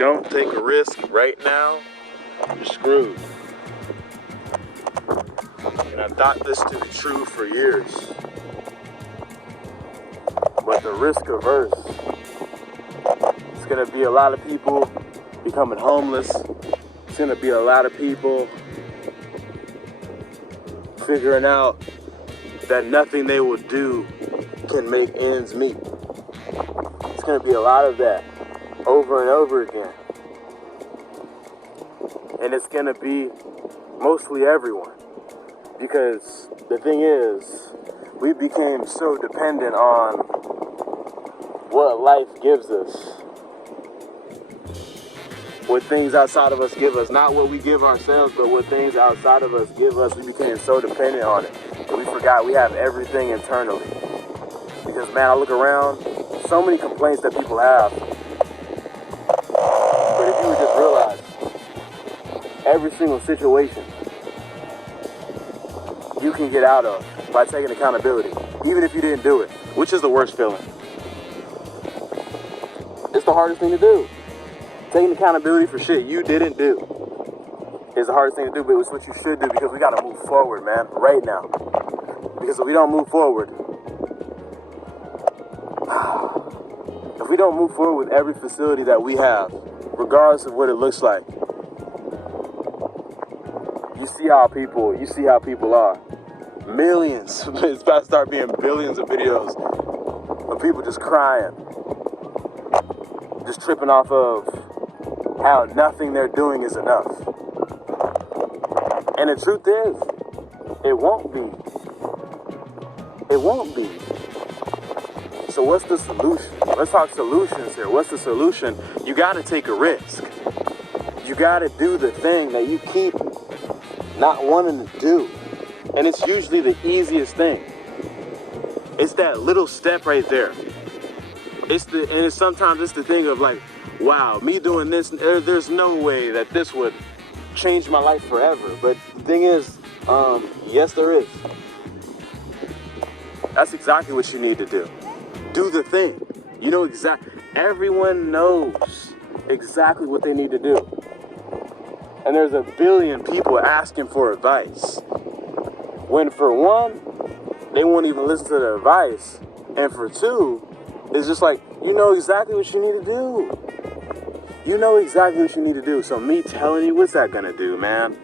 don't take a risk right now, you're screwed. And I thought this to be true for years. But the risk averse, it's gonna be a lot of people becoming homeless. It's gonna be a lot of people figuring out that nothing they will do can make ends meet. It's gonna be a lot of that over and over again. And it's gonna be mostly everyone. Because the thing is, we became so dependent on what life gives us. What things outside of us give us. Not what we give ourselves, but what things outside of us give us. We became so dependent on it that we forgot we have everything internally. Because man, I look around, so many complaints that people have. But if you would just realize, every single situation you can get out of by taking accountability, even if you didn't do it, which is the worst feeling. It's the hardest thing to do. Taking accountability for shit you didn't do is the hardest thing to do, but it's what you should do because we gotta move forward, man, right now. Because if we don't move forward, with every facility that we have, regardless of what it looks like, you see how people are. Millions, it's about to start being billions of videos of people just crying, just tripping off of how nothing they're doing is enough. And the truth is, it won't be. It won't be. So what's the solution? Let's talk solutions here. What's the solution? You gotta take a risk. You gotta do the thing that you keep not wanting to do. And it's usually the easiest thing. It's that little step right there. Sometimes it's the thing of like, wow, me doing this, there's no way that this would change my life forever. But the thing is, yes, there is. That's exactly what you need to do. Do the thing. You know everyone knows exactly what they need to do. And there's a billion people asking for advice. When for one, they won't even listen to the advice. And for two, it's just like, you know exactly what you need to do. You know exactly what you need to do. So me telling you, what's that gonna do, man?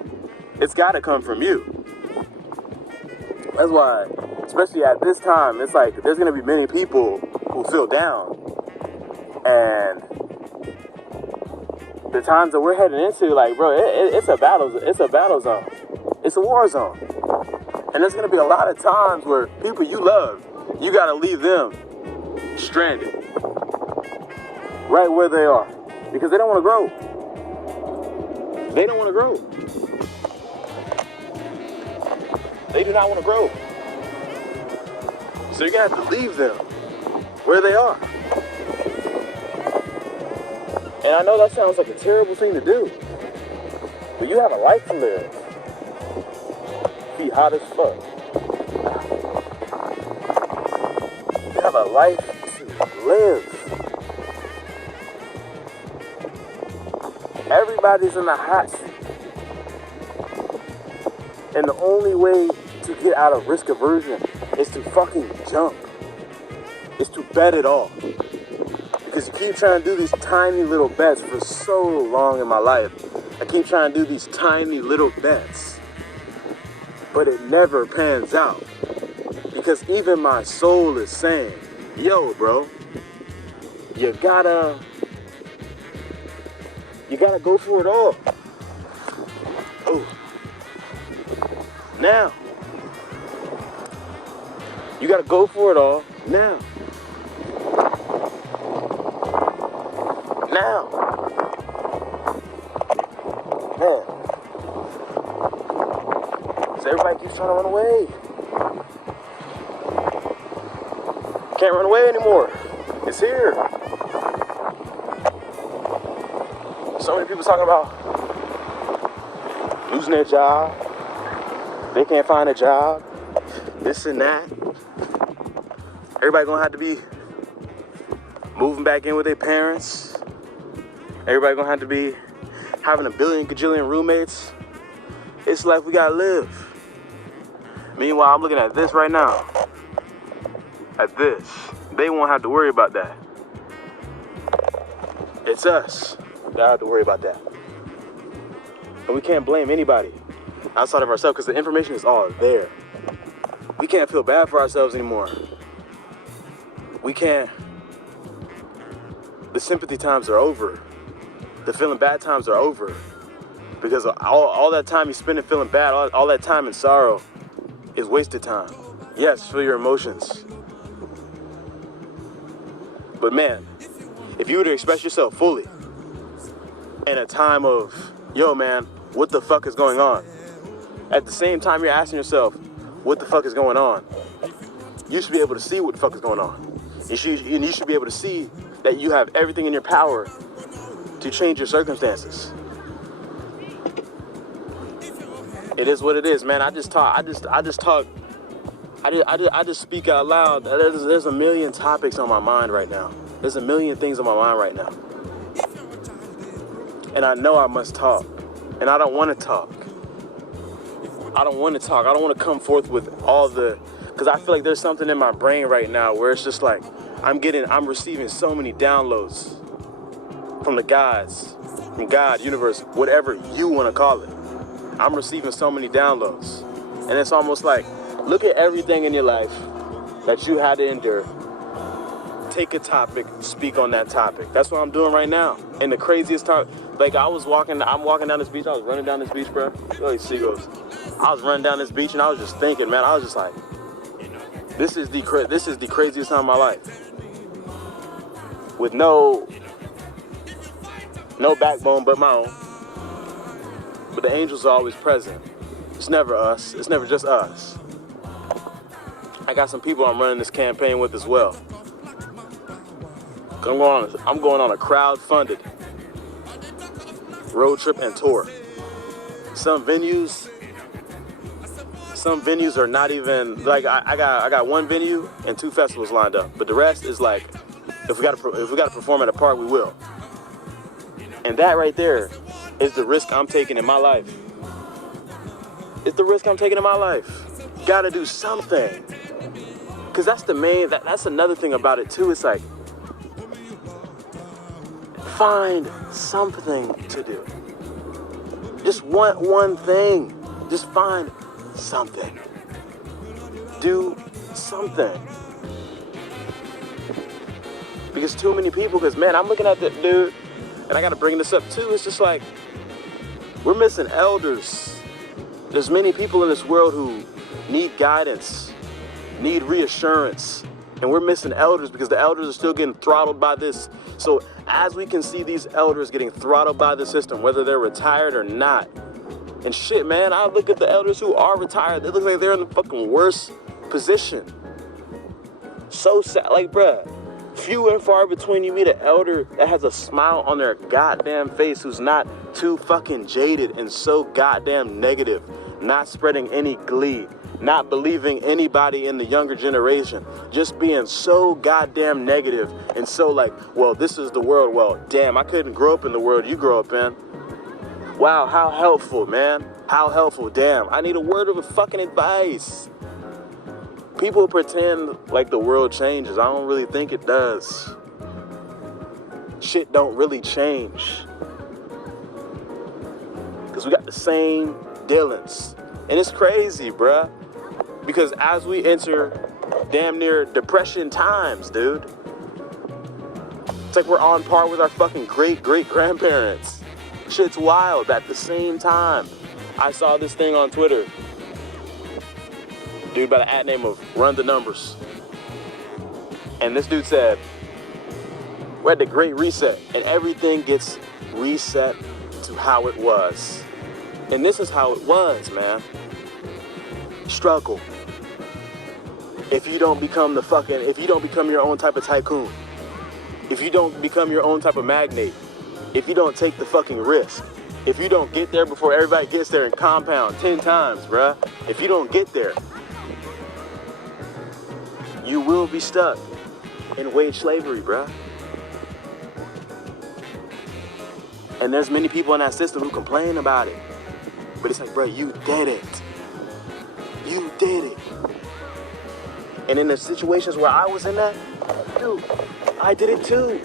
It's gotta come from you. That's why, especially at this time, it's like there's gonna be many people who feel down. And the times that we're heading into, like, bro, it's a battle zone. It's a war zone. And there's gonna be a lot of times where people you love, you gotta leave them stranded. Right where they are. Because they don't wanna grow. They don't wanna grow. They do not wanna grow. So you're gonna have to leave them where they are. And I know that sounds like a terrible thing to do, but you have a life to live. Be hot as fuck. You have a life to live. Everybody's in the hot seat. And the only way to get out of risk aversion is to fucking jump. Is to bet it all. Because you keep trying to do these tiny little bets for so long in my life. I keep trying to do these tiny little bets. But it never pans out. Because even my soul is saying, yo, bro, you gotta go for it all. Oh. Now. You gotta go for it all now. Now. Man. So everybody keeps trying to run away. Can't run away anymore. It's here. So many people talking about losing their job. They can't find a job. This and that. Everybody gonna have to be moving back in with their parents. Everybody gonna have to be having a billion gajillion roommates. It's life we gotta live. Meanwhile, I'm looking at this right now. At this. They won't have to worry about that. It's us that have to worry about that. And we can't blame anybody outside of ourselves because the information is all there. We can't feel bad for ourselves anymore. We can't. The sympathy times are over. The feeling bad times are over. Because all that time you spend feeling bad, all that time in sorrow is wasted time. Yes, feel your emotions. But man, if you were to express yourself fully in a time of, yo man, what the fuck is going on? At the same time you're asking yourself, what the fuck is going on? You should be able to see what the fuck is going on. You should be able to see that you have everything in your power to change your circumstances. It is what it is, man. I just speak out loud. There's a million topics on my mind right now. There's a million things on my mind right now. And I know I must talk. And I don't want to talk. I don't want to talk. I don't want to come forth with all the... Because I feel like there's something in my brain right now where it's just like, I'm receiving so many downloads from the gods, from God, universe, whatever you want to call it. I'm receiving so many downloads. And it's almost like, look at everything in your life that you had to endure. Take a topic, speak on that topic. That's what I'm doing right now. And the craziest time, like I'm walking down this beach. I was running down this beach, bro. Look at these seagulls. I was running down this beach and I was just thinking, man, I was just like, this is the craziest time of my life. With no backbone but my own. But the angels are always present. It's never us. It's never just us. I got some people I'm running this campaign with as well. I'm going on a crowd-funded road trip and tour. Some venues are not even like I got one venue and 2 festivals lined up, but the rest is like if we got to perform at a park, we will. And that right there is the risk I'm taking in my life. It's the risk I'm taking in my life. Gotta do something. Cause that's another thing about it too. It's like, find something to do. Just one thing. Just find something. Do something. Because too many people, because man, I'm looking at that dude, and I gotta bring this up too. It's just like, we're missing elders. There's many people in this world who need guidance, need reassurance, and we're missing elders because the elders are still getting throttled by this. So as we can see these elders getting throttled by the system, whether they're retired or not, and shit, man, I look at the elders who are retired, it looks like they're in the fucking worst position. So sad, like, bruh, few and far between you meet an elder that has a smile on their goddamn face who's not too fucking jaded and so goddamn negative, not spreading any glee, not believing anybody in the younger generation, just being so goddamn negative and so like, well, this is the world. Well, damn, I couldn't grow up in the world you grow up in. Wow, how helpful, man. How helpful. Damn, I need a word of fucking advice. People pretend like the world changes. I don't really think it does. Shit don't really change. Because we got the same dealings. And it's crazy, bruh. Because as we enter damn near depression times, dude, it's like we're on par with our fucking great-great-grandparents. Shit's wild. At the same time, I saw this thing on Twitter. Dude by the ad name of Run the Numbers. And this dude said, we're at the Great Reset, and everything gets reset to how it was. And this is how it was, man. Struggle. If you don't become your own type of tycoon, if you don't become your own type of magnate, if you don't take the fucking risk, if you don't get there before everybody gets there and compound 10 times, bruh, if you don't get there, you will be stuck in wage slavery, bruh. And there's many people in that system who complain about it. But it's like, bro, you did it. You did it. And in the situations where I was in that, dude, I did it too.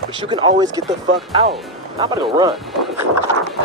But you can always get the fuck out. I'm about to go run.